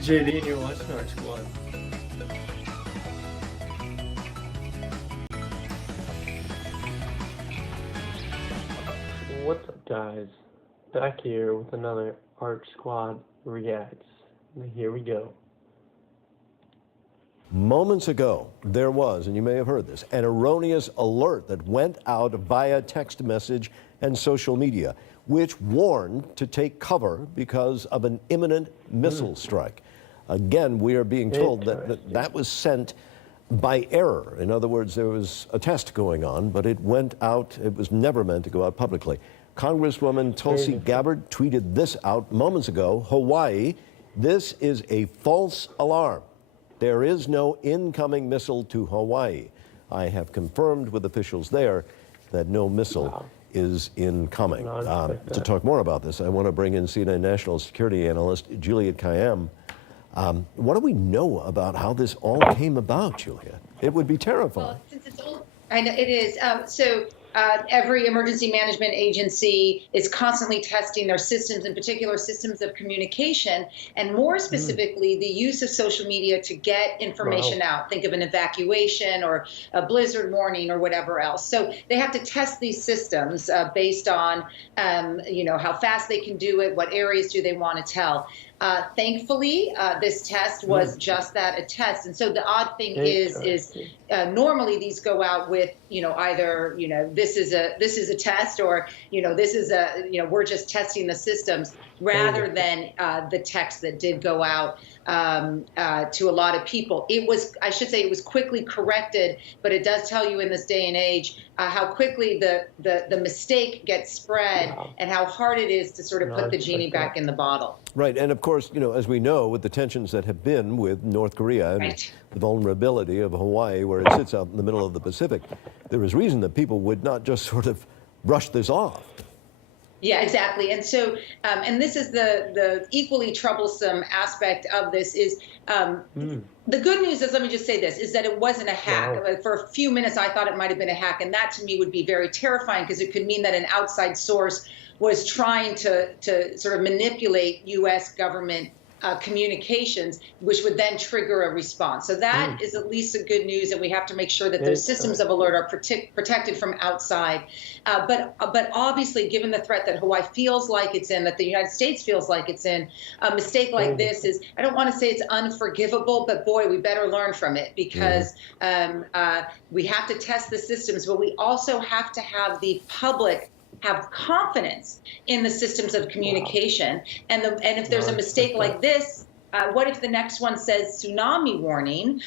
JD and you're watching our squad. What's up, guys? Back here with another Arch Squad Reacts. Here we go. Moments ago, there was, and you may have heard this, an erroneous alert that went out via text message and social media, which warned to take cover because of an imminent missile strike. Again, we are being told that was sent by error. In other words, there was a test going on, but it went out, it was never meant to go out publicly. Congresswoman Tulsi Gabbard tweeted this out moments ago: Hawaii, this is a false alarm. There is no incoming missile to Hawaii. I have confirmed with officials there that no missile is incoming. To talk more about this, I want to bring in CNN national security analyst Juliet Kayyem. What do we know about how this all came about, Julia? It would be terrifying. Well, since it's old, I know it is. Every emergency management agency is constantly testing their systems, in particular systems of communication, and more specifically, the use of social media to get information out. Think of an evacuation or a blizzard warning or whatever else. So they have to test these systems based on, how fast they can do it, what areas do they want to tell. Thankfully, this test was just that, a test. And so the odd thing is normally these go out with, either, this is a test, or, this is we're just testing the systems, rather than the text that did go out to a lot of people. I should say it was quickly corrected, but it does tell you in this day and age how quickly the mistake gets spread and how hard it is to sort of put the genie back in the bottle. Right, and of course, as we know, with the tensions that have been with North Korea and the vulnerability of Hawaii, where it sits out in the middle of the Pacific, there is reason that people would not just sort of brush this off. Yeah, exactly. And so, and this is the equally troublesome aspect of this is, the good news is, let me just say this, is that it wasn't a hack. For a few minutes, I thought it might have been a hack. And that to me would be very terrifying, because it could mean that an outside source was trying to sort of manipulate U.S. government communications, which would then trigger a response. So that is at least a good news, and we have to make sure that those systems of alert are protected from outside. But obviously, given the threat that Hawaii feels like it's in, that the United States feels like it's in, a mistake like this is, I don't want to say it's unforgivable, but boy, we better learn from it, because we have to test the systems, but we also have to have the public have confidence in the systems of communication. And if there's a mistake like this, what if the next one says tsunami warning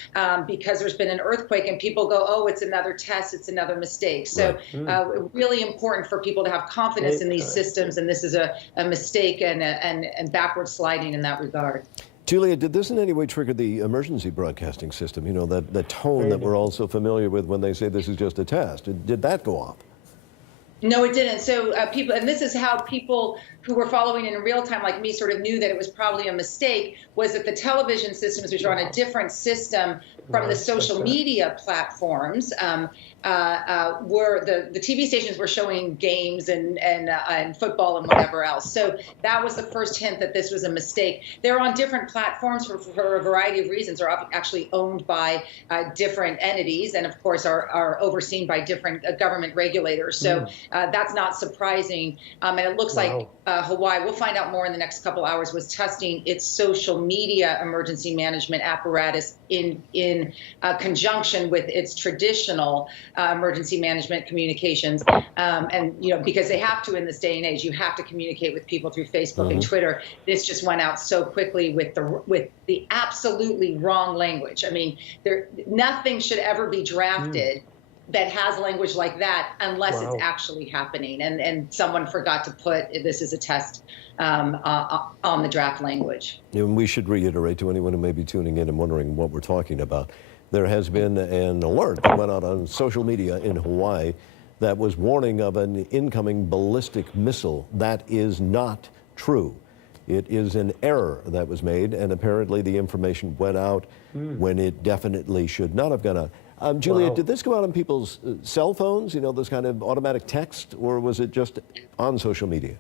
because there's been an earthquake, and people go, oh, it's another test, it's another mistake. So really important for people to have confidence in these systems, and this is a mistake and backward sliding in that regard. Julia, did this in any way trigger the emergency broadcasting system? The tone that we're all so familiar with when they say this is just a test. Did that go off? No, it didn't. So people, and this is how people who were following in real time, like me, sort of knew that it was probably a mistake, was that the television systems, which are on a different system from the social media platforms, were the TV stations were showing games and football and whatever else. So that was the first hint that this was a mistake. They're on different platforms for a variety of reasons, are actually owned by different entities, and of course are overseen by different government regulators. So that's not surprising. And it looks like Hawaii, we'll find out more in the next couple hours, was testing its social media emergency management apparatus in conjunction with its traditional emergency management communications. And, because they have to in this day and age, you have to communicate with people through Facebook and Twitter. This just went out so quickly with the absolutely wrong language. I mean, nothing should ever be drafted that has language like that unless it's actually happening. And someone forgot to put this as a test on the draft language. And we should reiterate to anyone who may be tuning in and wondering what we're talking about. There has been an alert that went out on social media in Hawaii that was warning of an incoming ballistic missile. That is not true. It is an error that was made, and apparently the information went out when it definitely should not have gone out. Julia, did this go out on people's cell phones, this kind of automatic text, or was it just on social media?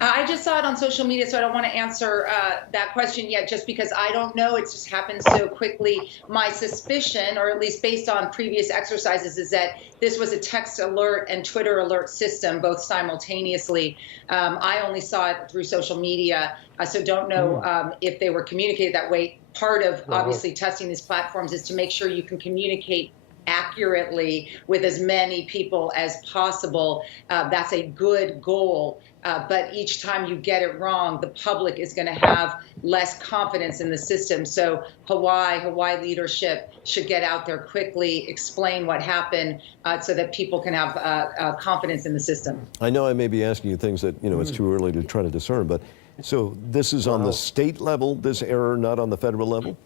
I just saw it on social media, so I don't want to answer that question yet, just because I don't know. It's just happened so quickly. My suspicion, or at least based on previous exercises, is that this was a text alert and Twitter alert system, both simultaneously. I only saw it through social media, so don't know if they were communicated that way. Part of obviously testing these platforms is to make sure you can communicate accurately with as many people as possible. That's a good goal. But each time you get it wrong, the public is going to have less confidence in the system. So Hawaii leadership should get out there quickly, explain what happened, so that people can have confidence in the system. I know I may be asking you things that, it's too early to try to discern, but so this is on the state level, this error, not on the federal level?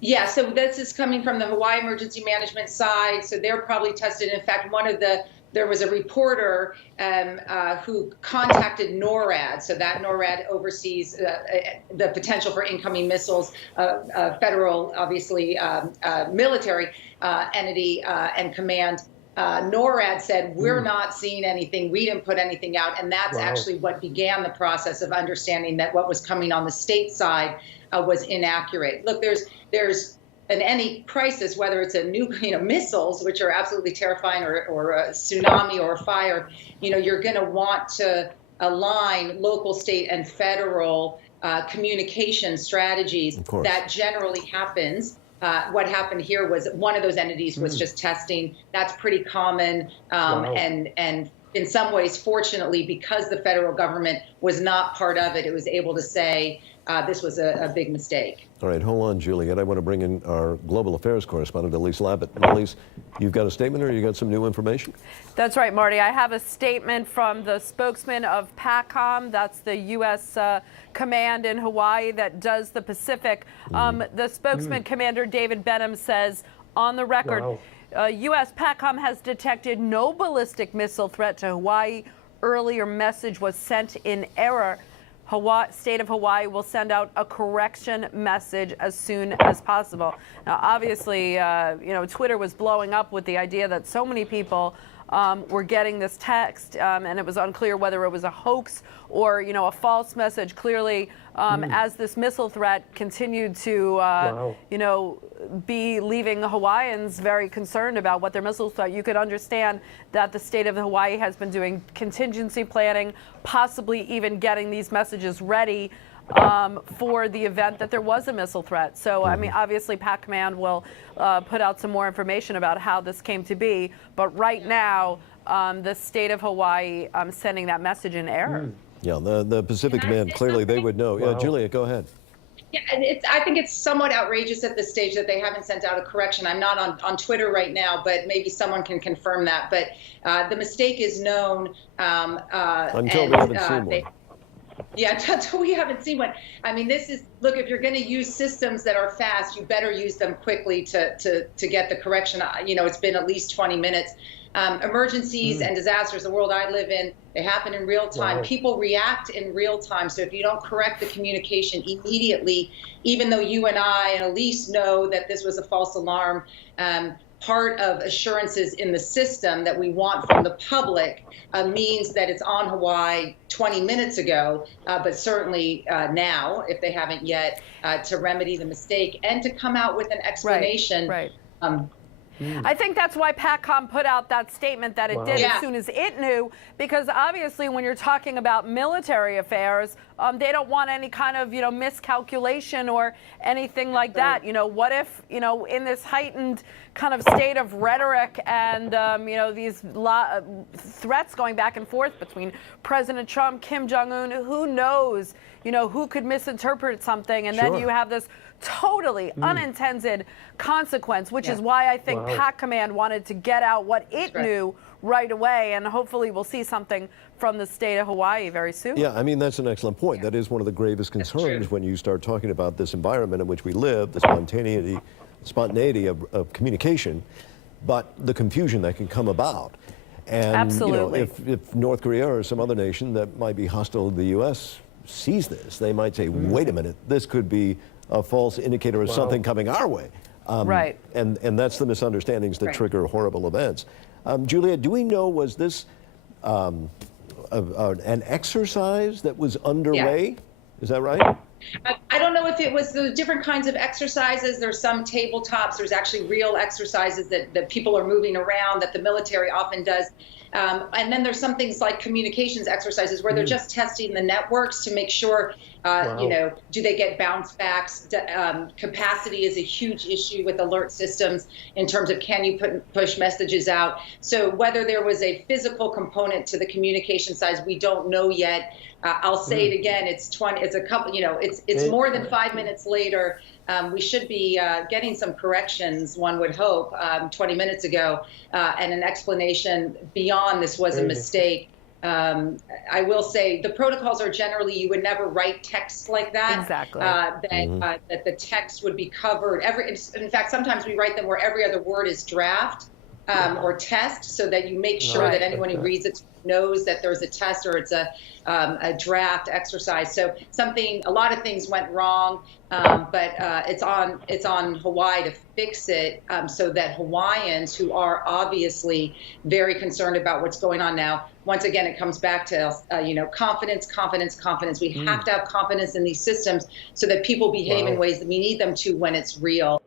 Yeah, so this is coming from the Hawaii emergency management side. So they're probably tested. In fact, there was a reporter who contacted NORAD. So that NORAD oversees the potential for incoming missiles, federal, obviously, military entity and command. NORAD said, we're not seeing anything. We didn't put anything out. And that's actually what began the process of understanding that what was coming on the state side was inaccurate. Look, there's in any crisis, whether it's a missiles, which are absolutely terrifying, or a tsunami or a fire, you're going to want to align local, state, and federal communication strategies. That generally happens. What happened here was one of those entities was just testing. That's pretty common, and in some ways, fortunately, because the federal government was not part of it, it was able to say this was a big mistake. All right, hold on, Juliet. I want to bring in our global affairs correspondent, Elise Labott. Elise, you've got a statement, or you got some new information? That's right, Marty. I have a statement from the spokesman of PACOM. That's the U.S. command in Hawaii that does the Pacific. The spokesman, Commander David Benham, says on the record, U.S. PACOM has detected no ballistic missile threat to Hawaii. Earlier message was sent in error. State of Hawaii will send out a correction message as soon as possible. Now, obviously, Twitter was blowing up with the idea that so many people were getting this text, and it was unclear whether it was a hoax or, a false message. Clearly, as this missile threat continued to, be leaving Hawaiians very concerned about what their missiles threat, you could understand that the state of Hawaii has been doing contingency planning, possibly even getting these messages ready for the event that there was a missile threat. So, I mean, obviously, PAC Command will put out some more information about how this came to be. But right now, the state of Hawaii sending that message in error. Yeah, the Pacific Command, clearly they would know. Yeah, Julia, go ahead. Yeah, I think it's somewhat outrageous at this stage that they haven't sent out a correction. I'm not on Twitter right now, but maybe someone can confirm that. But the mistake is known. Until we haven't seen one. Yeah, until we haven't seen one. I mean, look, if you're going to use systems that are fast, you better use them quickly to get the correction. It's been at least 20 minutes. Emergencies and disasters, the world I live in, they happen in real time. People react in real time. So if you don't correct the communication immediately, even though you and I and Elise know that this was a false alarm, part of assurances in the system that we want from the public means that it's on Hawaii 20 minutes ago, but certainly now, if they haven't yet, to remedy the mistake and to come out with an explanation. Right. I think that's why PACOM put out that statement that it did as soon as it knew, because obviously when you're talking about military affairs, they don't want any kind of, miscalculation or anything like that. What if, in this heightened kind of state of rhetoric and, these threats going back and forth between President Trump, Kim Jong-un, who knows, who could misinterpret something, and then you have this totally unintended consequence, which is why I think PAC Command wanted to get out what it knew right away, and hopefully we'll see something from the state of Hawaii very soon. Yeah, I mean, that's an excellent point. That is one of the gravest concerns when you start talking about this environment in which we live, the spontaneity of communication, but the confusion that can come about. And absolutely. If North Korea or some other nation that might be hostile to the U.S. sees this, they might say, wait a minute, this could be a false indicator of something coming our way. Right. And that's the misunderstandings that trigger horrible events. Julia, do we know, was this an exercise that was underway. Is that right? I don't know if it was the different kinds of exercises. There's some tabletops. There's actually real exercises that people are moving around that the military often does. And then there's some things like communications exercises where they're just testing the networks to make sure, you know, do they get bounce backs? Capacity is a huge issue with alert systems in terms of can you push messages out. So whether there was a physical component to the communication side, we don't know yet. I'll say it again. It's a couple. You know, it's more than 5 minutes later. We should be getting some corrections. One would hope 20 minutes ago, and an explanation beyond this was a mistake. I will say the protocols are generally you would never write text like that. Exactly. That the text would be covered. In fact, sometimes we write them where every other word is draft or test, so that you make sure that anyone who reads it knows that there's a test or it's a draft exercise. So a lot of things went wrong, but it's on Hawaii to fix it so that Hawaiians who are obviously very concerned about what's going on now, once again, it comes back to, you know, confidence. We have to have confidence in these systems so that people behave in ways that we need them to when it's real.